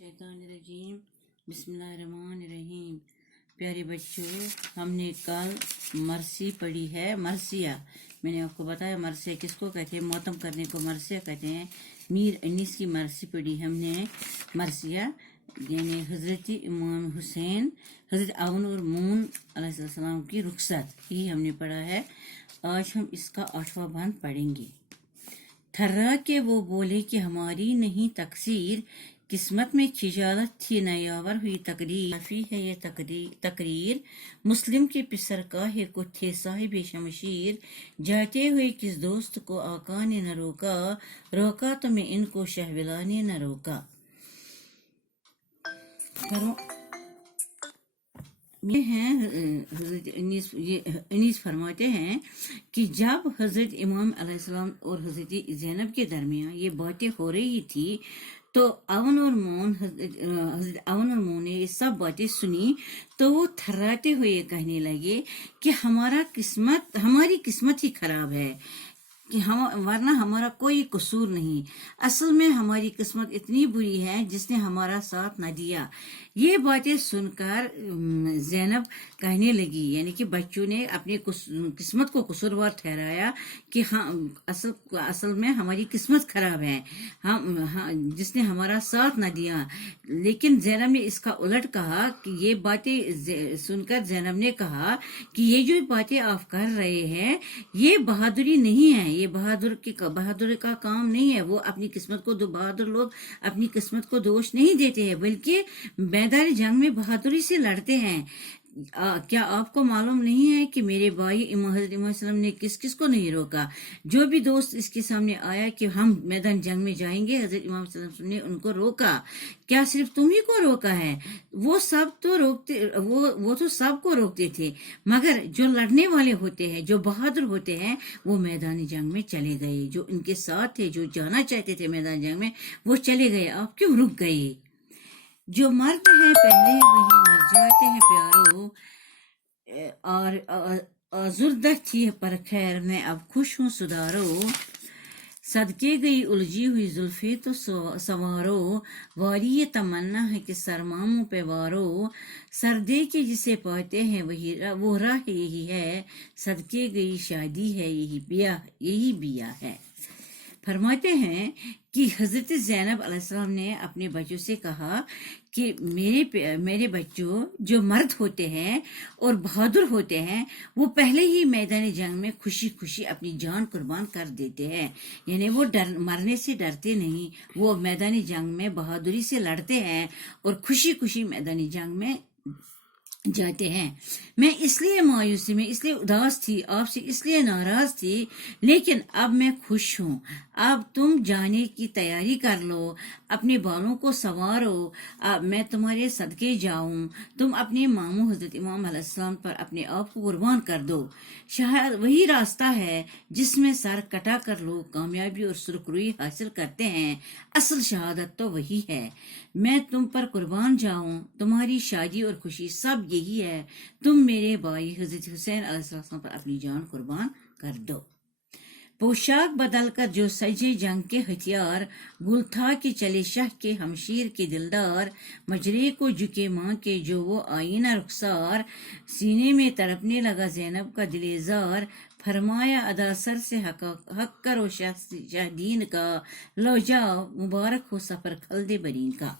शैतानिर्रजीम बिस्मिल्लाहिर्रहमानिर्रहीम। प्यारे बच्चों, हमने कल मरसी पढ़ी है। मरसिया, मैंने आपको बताया मरसिया किसको कहते हैं, मौतम करने को मरसिया कहते हैं। मीर अनीस की मरसी पढ़ी हमने। मरसिया यानी हज़रत इमाम हुसैन, हज़रत अवन और मून अलैहिस्सलाम की रुखसत, यही हमने पढ़ा है। आज हम इसका 8वां बंद पढ़ेंगे। थर्रा के वो बोले कि हमारी नहीं तकसीर, किस्मत में खिजालत थी नयावर हुई तकरीर। काफी है ये तकरीर, मुस्लिम के पिसर का है कुछ थे साहिब शमशीर। जाते हुए किस दोस्त को आका ने न रोका, रोका तो मैं इनको शहविला ने न रोका। ये हैं हज़रत अनीस फरमाते हैं कि जब हज़रत इमाम अलैहिस्सलाम और हज़रत ज़ैनब के दरमियान ये बातें हो रही थी तो हज़रत अवन और मून ने ये सब बातें सुनी तो वो थर्राते हुए कहने लगे कि हमारी किस्मत ही खराब है कि हम, वरना हमारा कोई कसूर नहीं। असल में हमारी किस्मत इतनी बुरी है जिसने हमारा साथ न दिया। ये बातें सुनकर ज़ैनब कहने लगी, यानी कि बच्चों ने अपनी किस्मत को कसूरवार ठहराया कि हाँ असल में हमारी किस्मत खराब है, जिसने हमारा साथ न दिया। लेकिन ज़ैनब ने इसका उलट कहा कि ये बातें सुनकर ज़ैनब ने कहा कि ये जो बातें आप कर रहे हैं ये बहादुरी नहीं है, ये बहादुर का काम नहीं है। वो अपनी किस्मत को, बहादुर लोग अपनी किस्मत को दोष नहीं देते हैं, बल्कि मैदान जंग में बहादुरी से लड़ते हैं। क्या आपको मालूम नहीं है कि मेरे भाई हज़रत इमाम सल्लम ने किस किस को नहीं रोका? जो भी दोस्त इसके सामने आया कि हम मैदान जंग में जाएंगे, हज़रत इमाम सल्लम ने उनको रोका। क्या सिर्फ तुम ही को रोका है? वो सब तो रोकते, वो तो सबको रोकते थे, मगर जो लड़ने वाले होते हैं, जो बहादुर होते हैं, वो मैदानी जंग में चले गए। जो इनके साथ थे, जो जाना चाहते थे मैदान जंग में, वो चले गए। आप क्यों रुक गए? जो मर्द है पहले वही मर जाते हैं प्यारो, और आजुर्दा थी पर खैर मैं अब खुश हूँ सुधारो। सदके गई उलझी हुई जुल्फे तो सवारो, वारी ये तमन्ना है कि सरमामों पे वारो। सरदे के जिसे पाते हैं वो राह यही है, सदके गई शादी है यही बिया है। फरमाते हैं कि हज़रत ज़ैनब अलैहिस्सलाम ने अपने बच्चों से कहा कि मेरे बच्चों, जो मर्द होते हैं और बहादुर होते हैं वो पहले ही मैदान जंग में खुशी खुशी अपनी जान कुर्बान कर देते हैं। यानी वो मरने से डरते नहीं, वो मैदानी जंग में बहादुरी से लड़ते हैं और खुशी खुशी मैदानी जंग में जाते हैं। मैं इसलिए मायूसी में, इसलिए उदास थी, आपसे इसलिए नाराज थी, लेकिन अब मैं खुश हूँ। अब तुम जाने की तैयारी कर लो, अपने बालों को संवारो, अब मैं तुम्हारे सदके जाऊं। तुम अपने मामू हज़रत इमाम अलैहिस्सलाम पर अपने आप को कुर्बान कर दो। शायद वही रास्ता है जिसमें सर कटा कर लोग कामयाबी और सुरखरुई हासिल करते हैं। असल शहादत तो वही है। मैं तुम पर कुर्बान जाऊं, तुम्हारी शादी और खुशी सब यही है। तुम मेरे भाई हज़रत हुसैन अलैहिस्सलाम पर अपनी जान कुर्बान कर दो। पोशाक बदल कर जो सजे जंग के हथियार, गुल था कि चले शाह के हमशीर के दिलदार। मजरे को झुके माँ के जो वो आईना रुखसार, सीने में तड़पने लगा ज़ैनब का दिलेजार। फरमाया अदा सर से हक करो शाहदीन का, लो जाओ मुबारक हो सफर खल्दे बरीन का।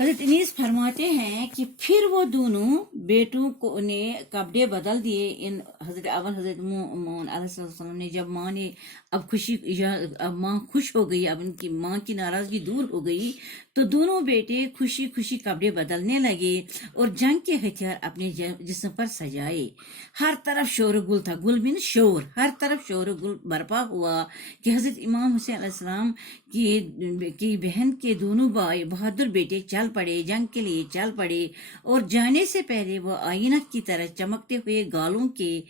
हज़रत अनीस फरमाते हैं कि फिर वो दोनों बेटों को ने कपड़े बदल दिए। इन हज़रत अवन हज़रत मून अलैहिस्सलाम ने, जब माँ ने अब माँ खुश हो गई, अब उनकी माँ की नाराजगी दूर हो गई, तो दोनों बेटे खुशी खुशी कपड़े बदलने लगे और जंग के हथियार अपने जिस्म पर सजाए। हर तरफ शोरगुल था, गुल मीन शोर, हर तरफ शोरगुल बर्पा हुआ कि हज़रत इमाम हुसैन अलैहिस्सलाम की बहन के दोनों भाई बहादुर बेटे चल پڑے، جنگ کے لیے چل پڑے، اور جانے سے پہلے وہ آئینہ کی طرح چمکتے ہوئے گالوں کے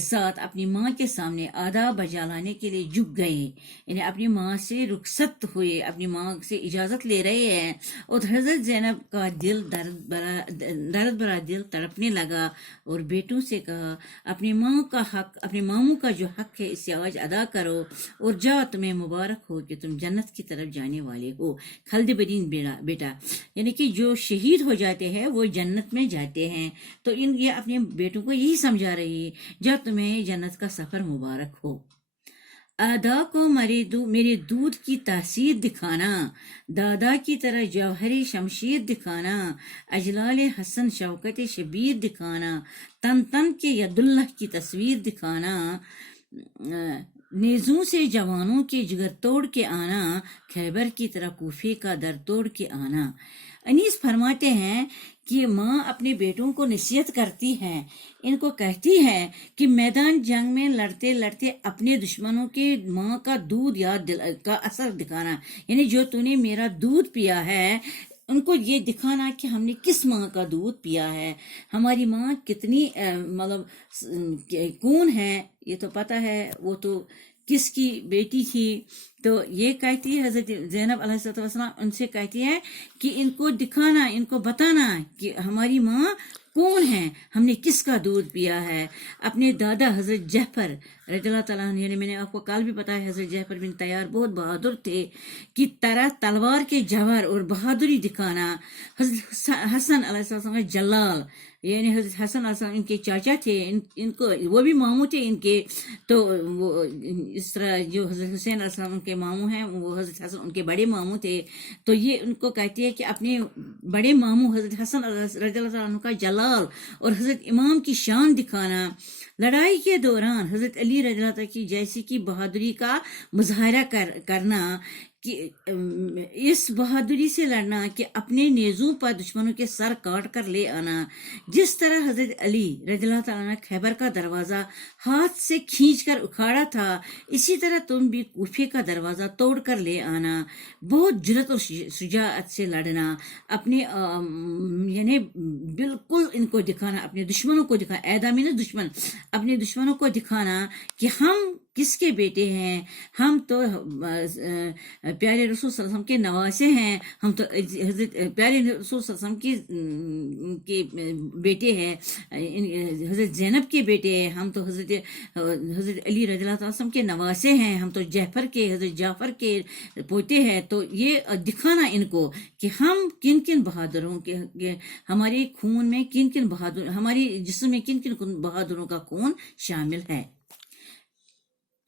ساتھ اپنی ماں کے سامنے آداب بجا لانے کے لیے جھک گئے، یعنی اپنی ماں سے رخصت ہوئے، اپنی ماں سے اجازت لے رہے ہیں، اور حضرت زینب کا دل درد بھرا دل تڑپنے لگا اور بیٹوں سے کہا اپنی ماں کا حق، اپنے ماموں کا جو حق ہے اسے آج ادا کرو، اور جا تمہیں مبارک ہو کہ تم جنت کی طرف جانے والے ہو۔ خالد بدین بیٹا، یعنی کہ جو شہید ہو جاتے ہیں وہ جنت میں جاتے ہیں، تو یہ اپنے بیٹوں کو یہی سمجھا رہی ہے جا تمہیں جنت کا سفر مبارک ہو۔ ادا کو میرے دودھ کی تاثیر دکھانا، دادا کی طرح جوہری شمشیر دکھانا، اجلال حسن شوکت شبیر دکھانا، تن تن کے ید اللہ کی تصویر دکھانا، نیزوں سے جوانوں کے جگر توڑ کے آنا، خیبر کی طرح کوفے کا در توڑ کے آنا۔ انیس فرماتے ہیں کہ ماں اپنے بیٹوں کو نصیحت کرتی ہیں، ان کو کہتی ہے کہ میدان جنگ میں لڑتے لڑتے اپنے دشمنوں کے ماں کا دودھ یا دل کا اثر دکھانا، یعنی جو تو نے میرا دودھ پیا ہے ان کو یہ دکھانا کہ ہم نے کس ماں کا دودھ پیا ہے، ہماری ماں کتنی کون ہے یہ تو پتہ ہے، وہ تو کس کی بیٹی تھی۔ تو یہ کہتی ہے حضرت زینب علیہ السلام ان سے کہتی ہے کہ ان کو دکھانا، ان کو بتانا کہ ہماری ماں کون ہے، ہم نے کس کا دودھ پیا ہے۔ اپنے دادا حضرت جعفر رضی اللہ تعالیٰ عنہ، یعنی میں نے آپ کو کل بھی بتایا حضرت جعفر بن طیار بہت بہادر تھے، کی طرح تلوار کے جوہر اور بہادری دکھانا۔ حضرت حسن علیہ السلام کا جلال، یعنی حضرت حسن علیہ السلام ان کے چاچا تھے، ان کو وہ بھی ماموں تھے ان کے، تو وہ اس طرح جو حضرت حسین علیہ السلام ان کے ماموں ہیں، وہ حضرت حسن ان کے بڑے ماموں تھے، تو یہ ان کو کہتی ہے کہ اپنے بڑے ماموں حضرت حسن رضی اللہ عنہ کا جلال اور حضرت امام کی شان دکھانا۔ لڑائی کے دوران حضرت علی رضی اللہ عنہ کی جیسی کی بہادری کا مظاہرہ کرنا، کہ اس بہادری سے لڑنا کہ اپنے نیزوں پر دشمنوں کے سر کاٹ کر لے آنا، جس طرح حضرت علی رضی اللہ تعالیٰ عنہ خیبر کا دروازہ ہاتھ سے کھینچ کر اکھاڑا تھا، اسی طرح تم بھی کوفے کا دروازہ توڑ کر لے آنا۔ بہت جرأت اور شجاعت سے لڑنا، اپنے یعنی بالکل ان کو دکھانا، اپنے دشمنوں کو دکھانا، اعدامین دشمن، اپنے دشمنوں کو دکھانا کہ ہم کس کے بیٹے ہیں، ہم تو پیارے رسول صلی اللہ علیہ وسلم کے نواسے ہیں، ہم تو حضرت پیارے رسول صلی اللہ علیہ وسلم کے بیٹے ہیں، حضرت زینب کے بیٹے ہیں، ہم تو حضرت علی رضی اللہ عنہ کے نواسے ہیں، ہم تو حضرت جعفر کے پوتے ہیں۔ تو یہ دکھانا ان کو کہ ہم کن کن بہادروں کے، ہمارے خون میں کن کن بہادر، ہمارے جسم میں کن کن بہادروں کا خون شامل ہے۔